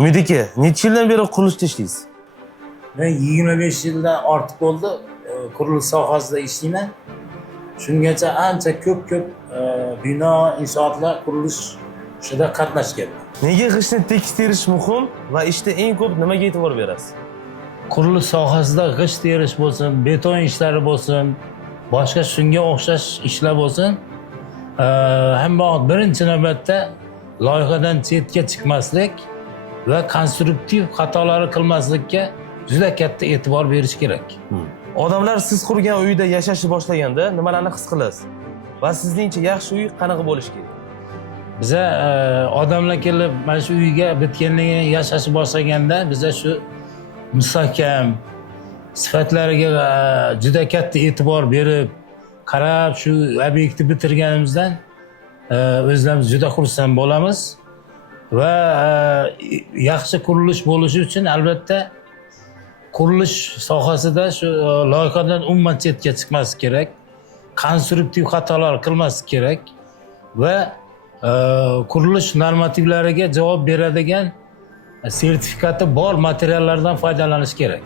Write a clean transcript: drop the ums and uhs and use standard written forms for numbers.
Umid aka, necha yildan beri qurilishda ishlaysiz? Men 25 yildan ortiq bo'ldi qurilish sohasida ishlayman. Shungacha ancha ko'p bino, inshootlar qurilishida qatnashganman. Nega g'ishtni tekis terish muhim va ishda eng ko'p nimaga e'tibor berasiz? Qurilish sohasida g'isht terish bo'lsin, beton ishlari bo'lsin, boshqa shunga o'xshash ishlar bo'lsin, hamma birinchi navbatda loyihadan chetga chiqmaslik va konstruktiv xatolar qilmaslikka juda katta e'tibor berish kerak. Odamlar siz qurgan uyda yashashni boshlaganda nimalarni his qilasiz? Va sizningcha yaxshi uy qanaqa bo'lishi kerak? Biza odamlar kelib mana shu uyga bitgandan keyin yashashni boshlaganda biza shu mustahkam sifatlariga juda katta e'tibor berib, qarab shu obyektni bitirganimizdan o'zlarimiz juda xursand bo'lamiz va yaxshi qurilish bo'lishi uchun albatta qurilish sohasida shu loyihadan umuman chetga chiqmaslik kerak, konstruktiv xatolar qilmaslik kerak va qurilish normativlariga javob beradigan sertifikati bor materiallardan foydalanish kerak.